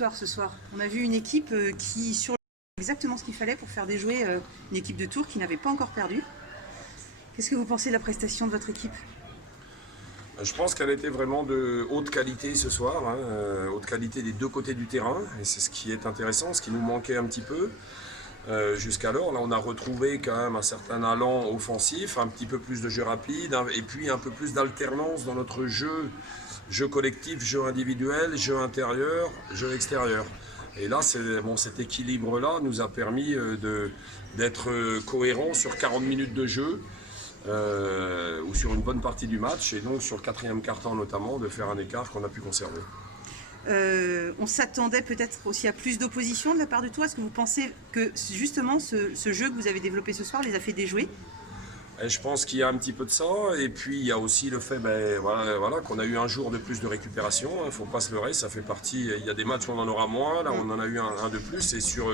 victoire ce soir. On a vu une équipe qui, sur exactement ce qu'il fallait pour faire déjouer une équipe de Tours qui n'avait pas encore perdu. Qu'est-ce que vous pensez de la prestation de votre équipe? Je pense qu'elle était vraiment de haute qualité ce soir, hein, haute qualité des deux côtés du terrain, et c'est ce qui est intéressant, ce qui nous manquait un petit peu jusqu'alors. Là, on a retrouvé quand même un certain allant offensif, un petit peu plus de jeu rapide, et puis un peu plus d'alternance dans notre jeu collectif, jeu individuel, jeu intérieur, jeu extérieur. Et là, cet équilibre-là nous a permis d'être cohérents sur 40 minutes de jeu. Ou sur une bonne partie du match, et donc sur le quatrième quart-temps notamment, de faire un écart qu'on a pu conserver. On s'attendait peut-être aussi à plus d'opposition de la part de toi. Est-ce que vous pensez que justement ce jeu que vous avez développé ce soir les a fait déjouer? Et je pense qu'il y a un petit peu de ça, et puis il y a aussi le fait voilà, qu'on a eu un jour de plus de récupération, il ne faut pas se leurrer, ça fait partie, il y a des matchs où on en aura moins, là on en a eu un de plus, et sur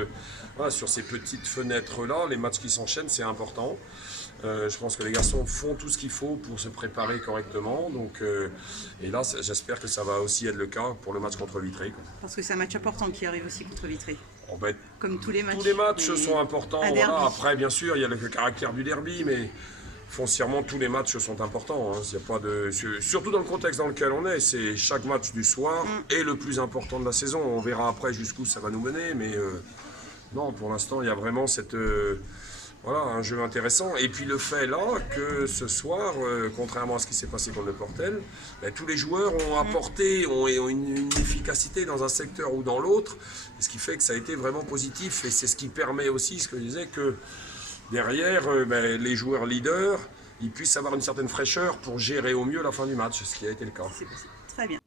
ces petites fenêtres-là, les matchs qui s'enchaînent, c'est important. Je pense que les garçons font tout ce qu'il faut pour se préparer correctement, et là j'espère que ça va aussi être le cas pour le match contre Vitré. Parce que c'est un match important qui arrive aussi contre Vitré. Comme tous les matchs. Tous les matchs sont importants. Voilà. Après, bien sûr, il y a le caractère du derby, mais foncièrement, tous les matchs sont importants. Hein. Y a pas surtout dans le contexte dans lequel on est, c'est chaque match du soir est le plus important de la saison. On verra après jusqu'où ça va nous mener, mais non, pour l'instant, il y a vraiment un jeu intéressant. Et puis le fait là que ce soir, contrairement à ce qui s'est passé contre le Portel, tous les joueurs ont apporté, ont une efficacité dans un secteur ou dans l'autre, ce qui fait que ça a été vraiment positif, et c'est ce qui permet aussi, ce que je disais, que derrière, les joueurs leaders, ils puissent avoir une certaine fraîcheur pour gérer au mieux la fin du match, ce qui a été le cas. C'est possible. Très bien.